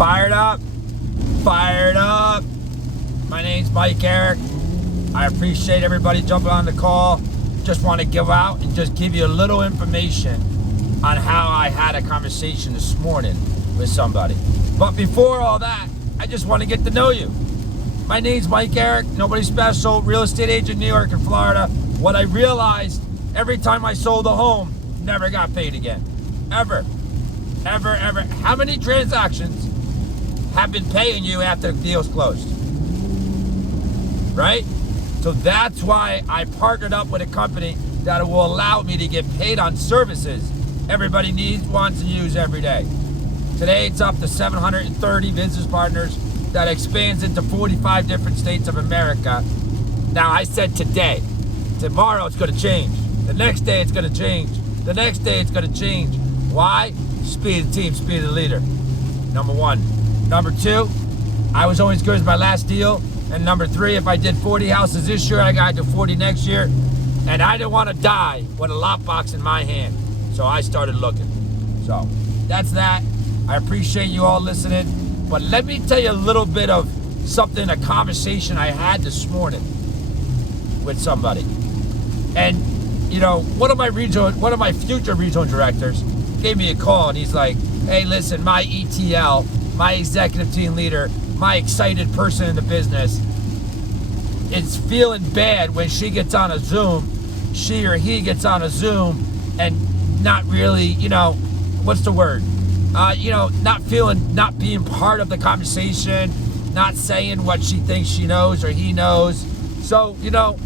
Fired up. Fired up. My name's Mike Eric. I appreciate everybody jumping on the call. Just want to give out and just give you a little information on how I had a conversation this morning with somebody. But before all that, I just want to get to know you. My name's Mike Eric, nobody special, real estate agent in New York and Florida. What I realized, every time I sold a home, never got paid again. Ever. Ever. How many transactions have been paying you after the deal's closed? Right? So that's why I partnered up with a company that will allow me to get paid on services everybody needs, wants, and uses every day. Today it's up to 730 business partners that expands into 45 different states of America. Now I said today. Tomorrow it's going to change. The next day it's going to change. The next day it's going to change. Why? Speed of the team, speed of the leader. Number one. Number two, I was always good as my last deal. And number three, if I did 40 houses this year, I got to 40 next year. And I didn't want to die with a lockbox in my hand. So I started looking. So that's that. I appreciate you all listening. But let me tell you a little bit of something, a conversation I had this morning with somebody. And, you know, one of my future regional directors gave me a call and he's like, hey, listen, my ETL, my executive team leader, my excited person in the business, is feeling bad when she gets on a Zoom, she or he gets on a Zoom and not really, you know, what's the word? Not being part of the conversation, not saying what she thinks she knows or he knows. So, you know,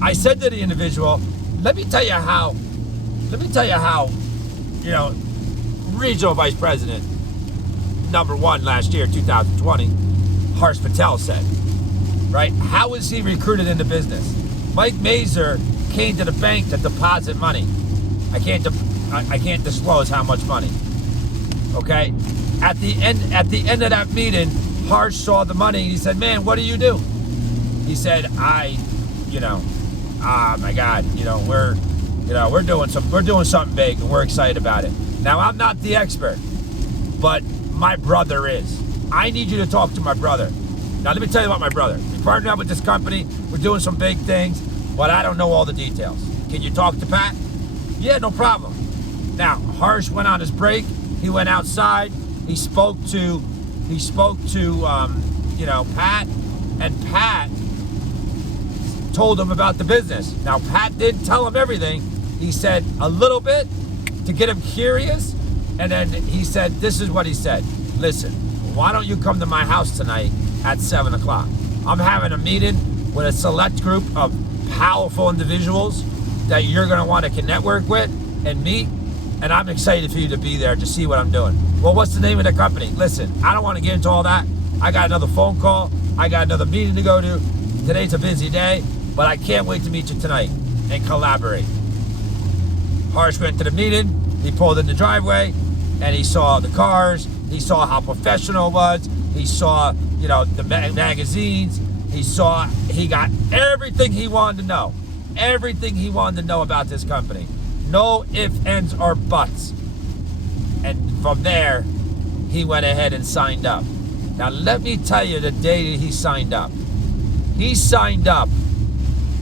I said to the individual, let me tell you how, you know, regional vice president, number one last year, 2020, Harsh Patel said, right? How was he recruited into business? Mike Mazer came to the bank to deposit money. I can't disclose how much money. Okay? At the end of that meeting, Harsh saw the money and he said, man, what do you do? He said, my God, we're doing something big and we're excited about it. Now, I'm not the expert, but my brother is. I need you to talk to my brother. Now, let me tell you about my brother. We partnered up with this company. We're doing some big things, but I don't know all the details. Can you talk to Pat? Yeah, no problem. Now, Harsh went on his break. He went outside. He spoke to Pat, and Pat told him about the business. Now, Pat didn't tell him everything. He said a little bit to get him curious, and then he said, this is what he said. Listen, why don't you come to my house tonight at 7 o'clock? I'm having a meeting with a select group of powerful individuals that you're going to want to network with and meet, and I'm excited for you to be there to see what I'm doing. Well, what's the name of the company? Listen, I don't want to get into all that. I got another phone call. I got another meeting to go to. Today's a busy day, but I can't wait to meet you tonight and collaborate. Harsh went to the meeting. He pulled in the driveway, and he saw the cars. He saw how professional it was. He saw, the magazines. He got everything he wanted to know. Everything he wanted to know about this company. No ifs, ands, or buts. And from there, he went ahead and signed up. Now, let me tell you the day that he signed up. He signed up.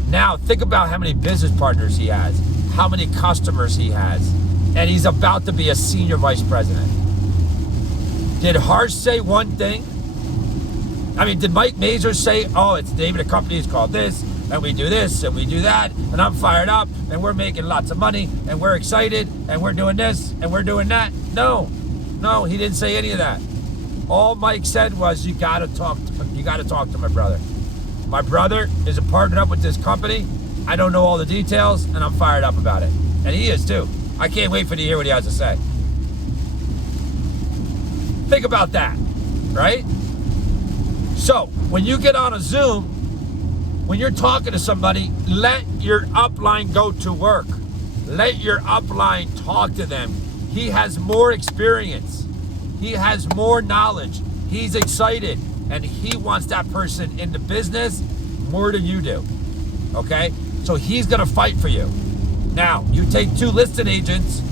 Now, think about how many business partners he has, how many customers he has, and he's about to be a senior vice president. Did Harsh say one thing? I mean, did Mike Mazer say, oh, it's the name of the company is called this, and we do this, and we do that, and I'm fired up, and we're making lots of money, and we're excited, and we're doing this, and we're doing that? No, he didn't say any of that. All Mike said was, you gotta talk to my brother. My brother is a partner up with this company. I don't know all the details, and I'm fired up about it. And he is too. I can't wait for you to hear what he has to say. Think about that, right? So, when you get on a Zoom, when you're talking to somebody, let your upline go to work. Let your upline talk to them. He has more experience. He has more knowledge. He's excited. And he wants that person in the business more than you do. Okay? So he's going to fight for you. Now, you take two listing agents,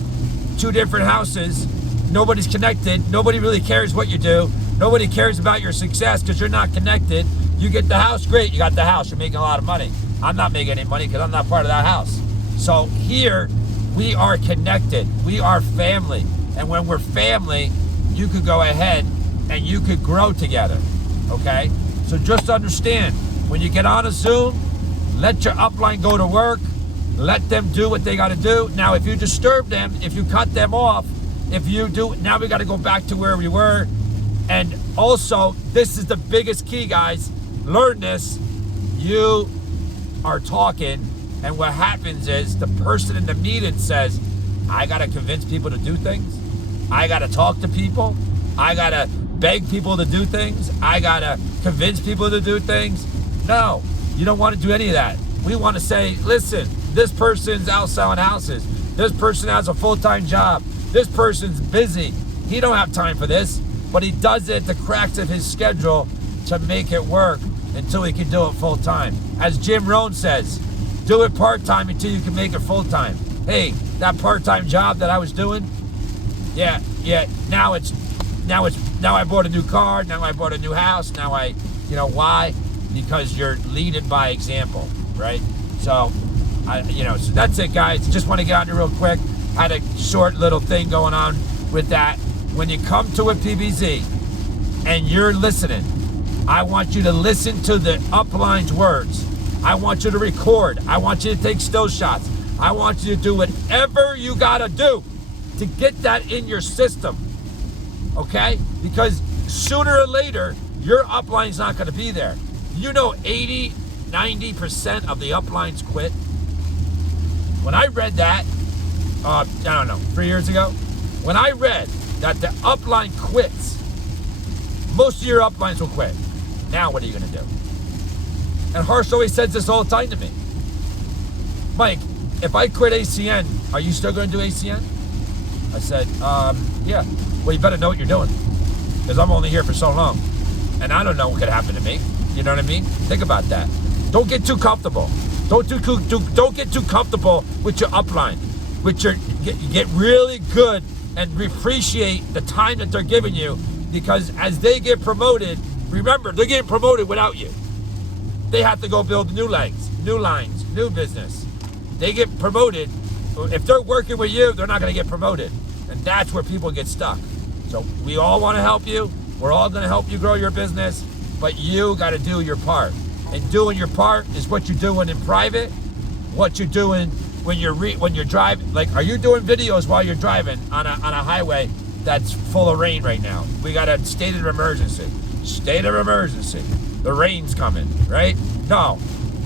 two different houses, nobody's connected. Nobody really cares what you do. Nobody cares about your success because you're not connected. You get the house, great. You got the house. You're making a lot of money. I'm not making any money because I'm not part of that house. So here, we are connected. We are family. And when we're family, you could go ahead and you could grow together. Okay? So just understand, when you get on a Zoom, let your upline go to work. Let them do what they got to do. Now, if you disturb them, if you cut them off, if you do, now we got to go back to where we were. And also, this is the biggest key, guys. Learn this. You are talking, and what happens is the person in the meeting says, I got to convince people to do things. I got to talk to people. I got to beg people to do things. I got to convince people to do things. No, you don't want to do any of that. We want to say, listen, this person's out selling houses. This person has a full-time job. This person's busy. He don't have time for this, but he does it at the cracks of his schedule to make it work until he can do it full-time. As Jim Rohn says, do it part-time until you can make it full-time. Hey, that part-time job that I was doing, yeah, now I bought a new car, now I bought a new house, why? Because you're leading by example, right? So, so that's it, guys. Just want to get on here real quick. I had a short little thing going on with that. When you come to a PBZ and you're listening, I want you to listen to the upline's words. I want you to record. I want you to take still shots. I want you to do whatever you got to do to get that in your system, okay? Because sooner or later, your upline's not going to be there. 80-90% of the uplines quit. When I read that, 3 years ago, when I read that the upline quits, most of your uplines will quit. Now what are you going to do? And Harsh always says this all the time to me. Mike, if I quit ACN, are you still going to do ACN? I said, yeah. Well, you better know what you're doing, because I'm only here for so long, and I don't know what could happen to me. You know what I mean? Think about that. Don't get too comfortable. Don't get too comfortable with your upline. Get really good and appreciate the time that they're giving you, because as they get promoted, remember, they're getting promoted without you. They have to go build new lines, new business. They get promoted. If they're working with you, they're not going to get promoted. And that's where people get stuck. So we all want to help you. We're all going to help you grow your business, but you got to do your part. And doing your part is what you're doing in private, what you're doing when you're driving. Like, are you doing videos while you're driving on a highway that's full of rain right now? We got a state of emergency. State of emergency. The rain's coming, right? No.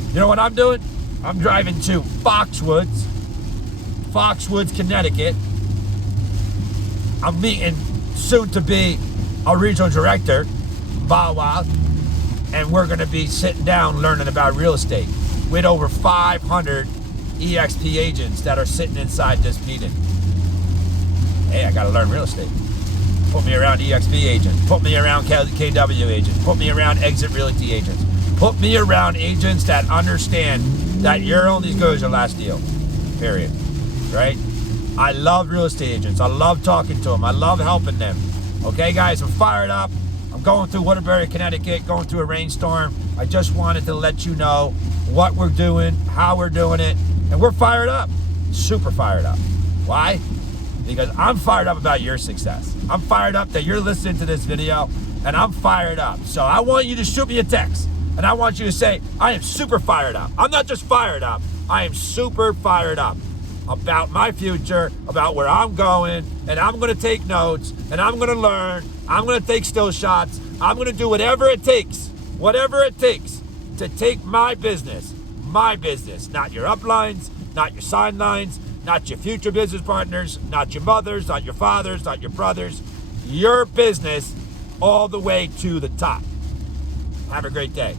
You know what I'm doing? I'm driving to Foxwoods, Connecticut. I'm meeting soon to be a regional director, Bow Wow, and we're going to be sitting down learning about real estate with over 500 EXP agents that are sitting inside this meeting. Hey, I got to learn real estate. Put me around EXP agents. Put me around KW agents. Put me around Exit Realty agents. Put me around agents that understand that you're only as good as your last deal. Period. Right? I love real estate agents. I love talking to them. I love helping them. Okay, guys, I'm fired up. I'm going through Waterbury, Connecticut, going through a rainstorm. I just wanted to let you know what we're doing, how we're doing it, and we're fired up. Super fired up. Why? Because I'm fired up about your success. I'm fired up that you're listening to this video, and I'm fired up. So I want you to shoot me a text, and I want you to say, I am super fired up. I'm not just fired up. I am super fired up about my future, about where I'm going, and I'm going to take notes, and I'm going to learn. I'm going to take still shots. I'm going to do whatever it takes to take my business, not your uplines, not your sidelines, not your future business partners, not your mothers, not your fathers, not your brothers, your business all the way to the top. Have a great day.